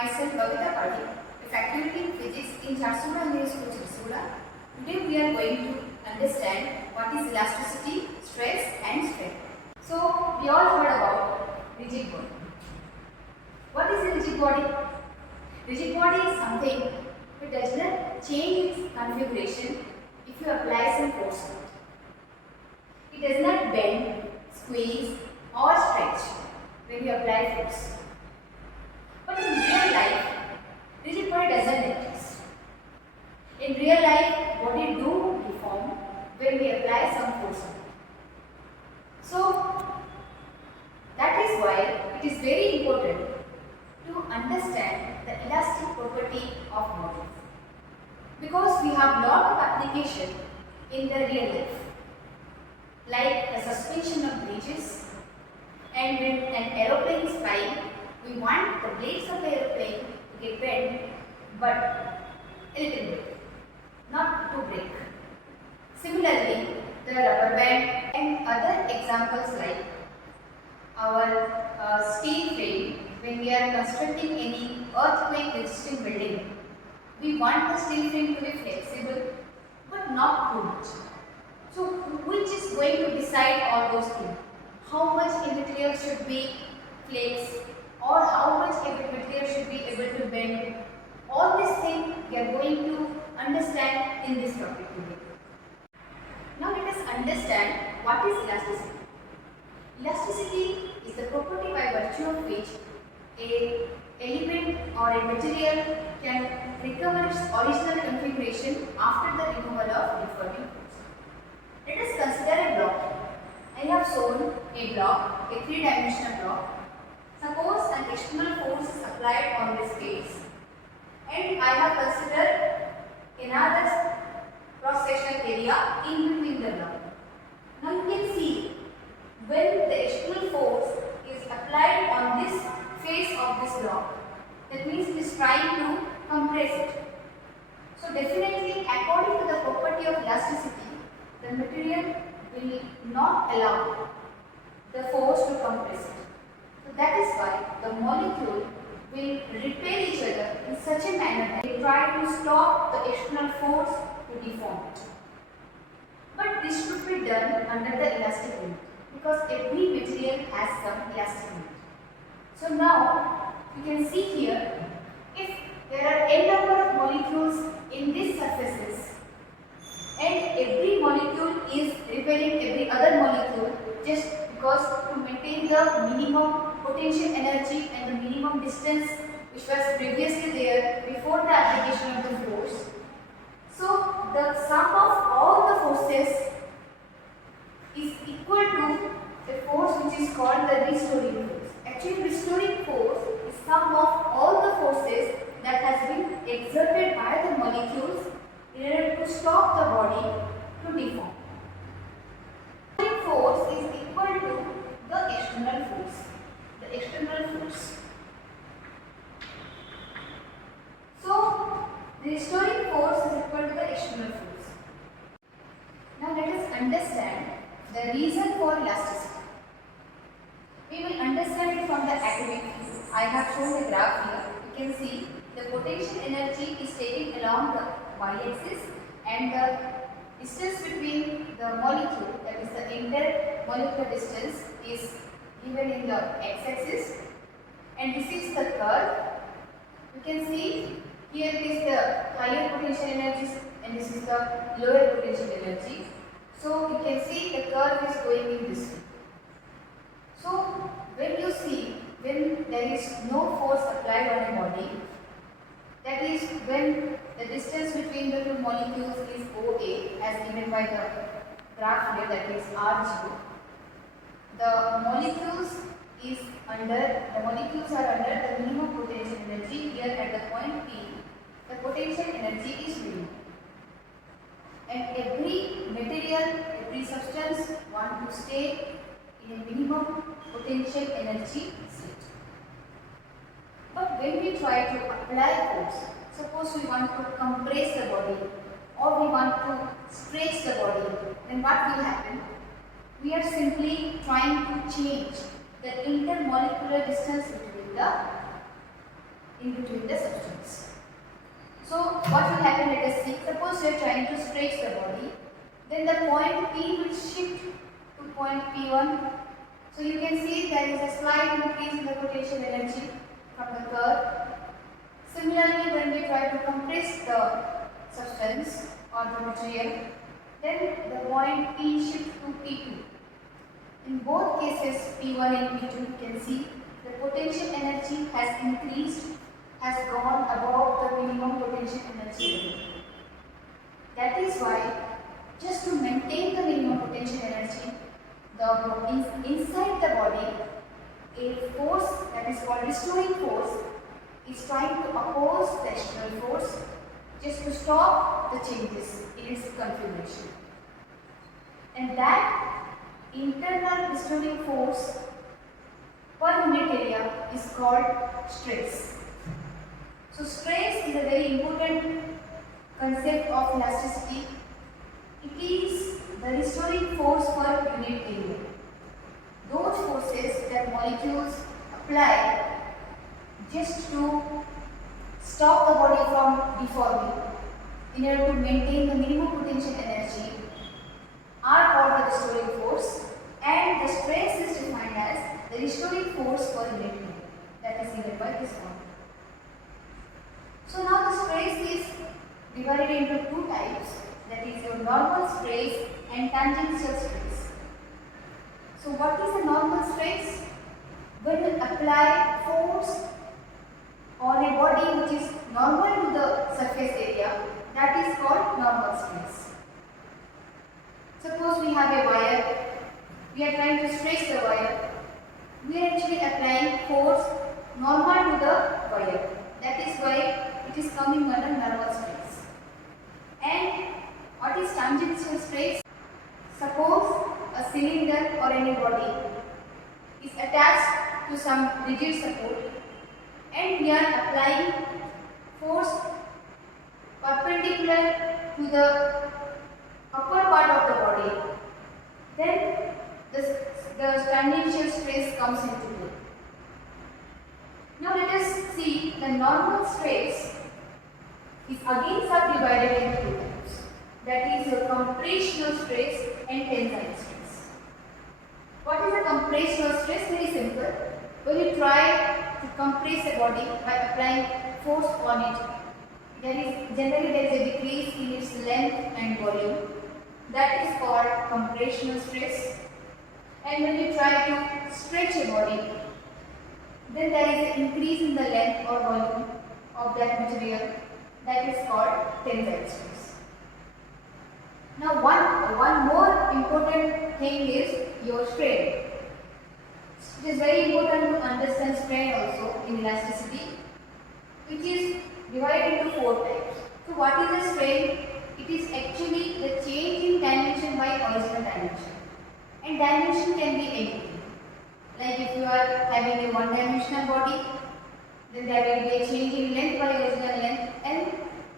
myself Bhavita Patil, a faculty in physics in Jharsuguda University of Jharsuguda. Today we are going to understand what is elasticity, stress and strain. So we all heard about rigid body. What is a rigid body? Rigid body is something which does not change its configuration if you apply some force to it. It does not bend, squeeze or stretch when you apply force. But in real life, rigid body doesn't exist. In real life, body do deform when we apply some force. So, that is why it is very important to understand the elastic property of body. Because we have lot of application in the real life, like the suspension of bridges, and when an aeroplane is flying, we want the blades of the aeroplane to get bent, but a little bit, not to break. Similarly, the rubber band and other examples like our steel frame, when we are constructing any earthquake resistant building, we want the steel frame to be flexible but not too much. So, which is going to decide all those things? How much a material should be flexed or how much a material should be able to bend? All these things we are going to understand in this topic today. Now let us understand what is elasticity. Elasticity is the property by virtue of which a element or a material can recover its original configuration after the removal of deforming force. Let us consider a block. I have shown a block, a three-dimensional block. Suppose an external force is applied on this face, and I have considered another cross-sectional area in between the block. Now you can see when the external force is applied on this face of this block, that means it is trying to compress it. So definitely, according to the property of elasticity, the material will not allow the force to compress it. So that is why the molecule will repel each other in such a manner that they try to stop the external force to deform it. But this should be done under the elastic limit, because every material has some elastic limit. So now you can see here, if there are n number of molecules in these surfaces and every molecule is repelling every other molecule just because to maintain the minimum potential energy and the minimum distance which was previously there before the application of the force. So the sum of all the forces is equal to a force which is called the restoring force. Actually, restoring force is sum of all the forces that has been exerted by the molecules in order to stop the body to deform. Restoring force is equal to the external force. The external force. So, the restoring force is equal to the external force. Now let us understand the reason for elasticity. We will understand it from the academic view. I have shown the graph here. You can see the potential energy is taken along the y-axis and the distance between the molecule, that is the intermolecular distance, is given in the x-axis, and this is the curve. You can see here it is the higher potential energy and this is the lower potential energy. So you can see the curve is going in this way. So when you see when there is no force applied on a body, that is when the distance between the two molecules is OA as given by the graph here, that is R0. The molecules are under the minimum potential energy here at the point P. The potential energy is minimum. And every material, every substance want to stay in a minimum potential energy state. But when we try to apply force, suppose we want to compress the body or we want to stretch the body, then what will happen? We are simply trying to change the intermolecular distance between the in between the substance. So what will happen, let us see. Suppose you are trying to stretch the body, then the point P will shift to point P1. So you can see there is a slight increase in the potential energy from the curve. Similarly, when we try to compress the substance or the material, then the point P shift to P2. In both cases, P1 and P2, you can see the potential energy has increased, has gone above the minimum potential energy level. That is why, just to maintain the minimum potential energy, inside the body, a force that is called restoring force is trying to oppose the external force just to stop the changes in its configuration. And that internal restoring force per unit area is called stress. So stress is a very important concept of elasticity. It is the restoring force per unit area. Those forces that molecules apply just to stop the body from deforming in order to maintain the minimum potential energy are called the restoring force, and the stress is defined as the restoring force per unit area, that is given by this one. So now the stress is divided into two types, that is your normal stress and tangential stress. So what is the normal stress? When you apply force on a body which is normal to the surface area, that is called normal stress. Suppose we have a wire, we are trying to stretch the wire, we are actually applying force normal to the wire. That is why it is coming under normal stress. And what is tangential stress? Suppose a cylinder or any body is attached to some rigid support and we are applying force perpendicular to the upper part of the body, then the tangential stress comes into play. Now let us see the normal stress is again subdivided into two types, that is your compressional stress and tensile stress. What is a compressional stress? Very simple. When you try to compress a body by applying force on it, generally there is a decrease in its length and volume. That is called compressional stress. And when you try to stretch a body, then there is an increase in the length or volume of that material. That is called tensile stress. Now one more important thing is your strain. It is very important to understand strain also in elasticity, which is divided into four types. So what is the strain? It is actually the change in dimension by original dimension. And dimension can be anything. Like if you are having a one-dimensional body, then there will be a change in length by original length. And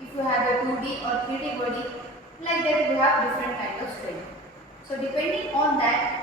if you have a 2D or 3D body, like that you have different kind of strain. So depending on that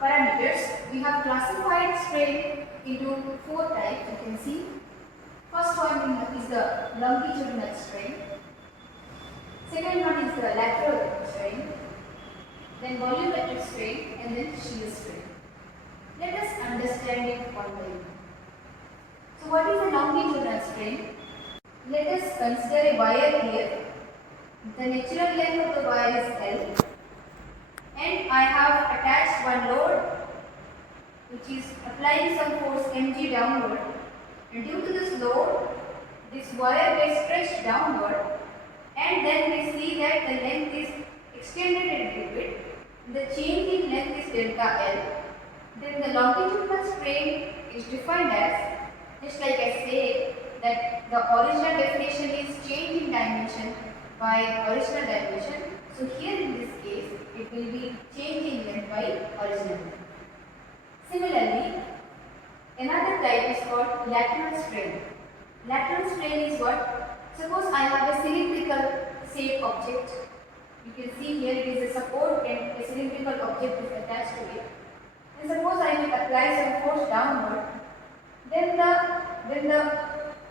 parameters, we have classified strain into four types. You can see. First one is the longitudinal strain. Second one is the lateral strain. Then volumetric strain, and then shear strain. Let us understand it one by one. So what is a longitudinal strain? Let us consider a wire here. The natural length of the wire is L, and I have attached one load which is applying some force mg downward, and due to this load, this wire gets stretched downward, and then we see that the length is extended a little bit. The change in length is delta L. Then the longitudinal strain is defined as, just like I said, that the original definition is change in dimension by original dimension. So here in this case, it will be change in length by original length. Similarly, another type is called lateral strain. Lateral strain is what? Suppose I have a cylindrical shaped object. You can see here it is a support and a cylindrical object is attached to it. And suppose I will apply some force downward, then the when the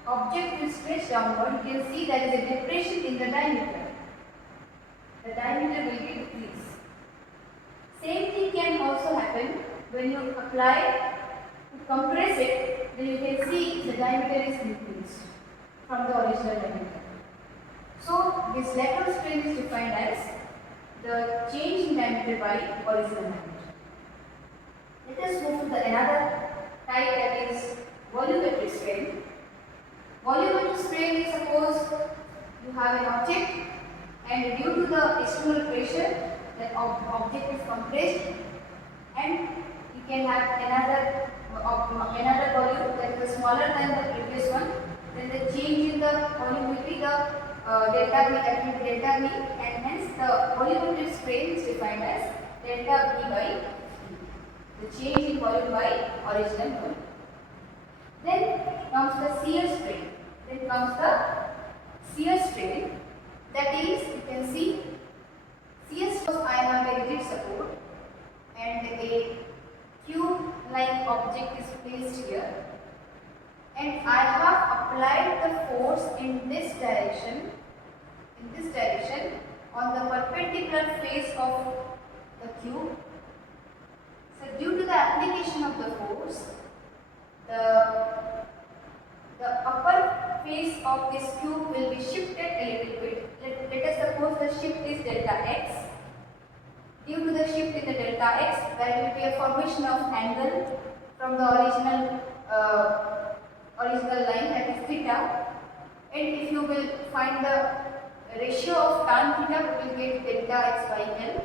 object will stretch downward, you can see there is a depression in the diameter. The diameter will be decreased. Same thing can also happen when you apply to compress it, then you can see the diameter is increased from the original diameter. So this lateral strain is defined as the change in diameter by original diameter. Let us move to the another type, that is volumetric strain. Volumetric strain is, suppose you have an object and due to the external pressure the object is compressed, and you can have another volume that is smaller than the previous one. Then the change in the volume will be the delta V, that will be delta V, and hence the volumetric strain is defined as delta V by V, the change in volume by original volume. Then comes the shear strain. Then comes the shear strain. That is, you can see shear strain. I have a rigid support and a cube-like object is placed here, and I have applied the force in this direction on the perpendicular face of the cube. So due to the application of the force, the upper face of this cube will be shifted a little bit. Let us suppose the shift is delta x. Due to the shift in the delta x, there will be a formation of angle from the original line, that is theta. And if you will find the ratio of tan theta, we will get delta x by L.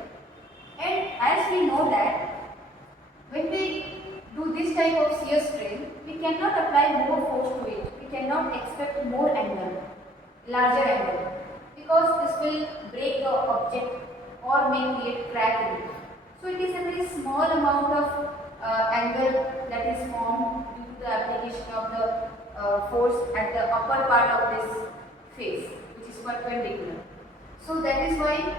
And as we know that when we do this type of shear strain, we cannot apply more force to it. We cannot expect more angle, larger angle, because this will break the object or may create crack in it. So it is a very small amount of angle that is formed due to the application of the force at the upper part of this face, which is perpendicular. So that is why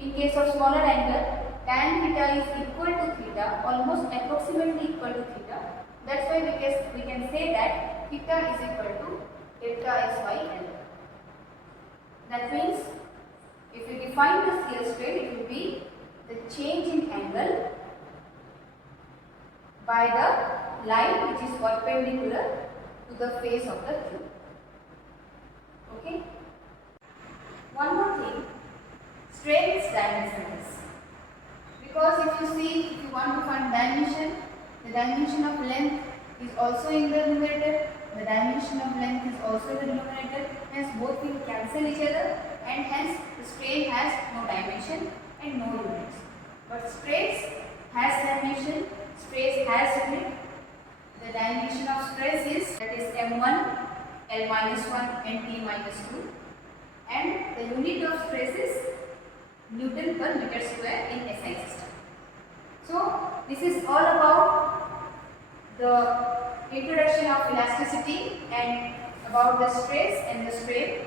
in case of smaller angle, tan theta is equal to theta, almost approximately equal to theta. That's why we can say that theta is equal to delta x by L. That means if we define the shear strain, it will be the change in angle by the line which is perpendicular to the face of the cube. Okay. One more thing, strain is dimensionless. Because if you want to find dimension, the dimension of length is also in the numerator, the dimension of length is also in the denominator, hence both will cancel each other, and hence the strain has no dimension and no units. But stress has dimension, stress has unit. The dimension of stress is, that is m1, L minus 1 and T minus 2, and the unit of stress is Newton per meter square in SI system. So this is all about the introduction of elasticity and about the stress and the strain.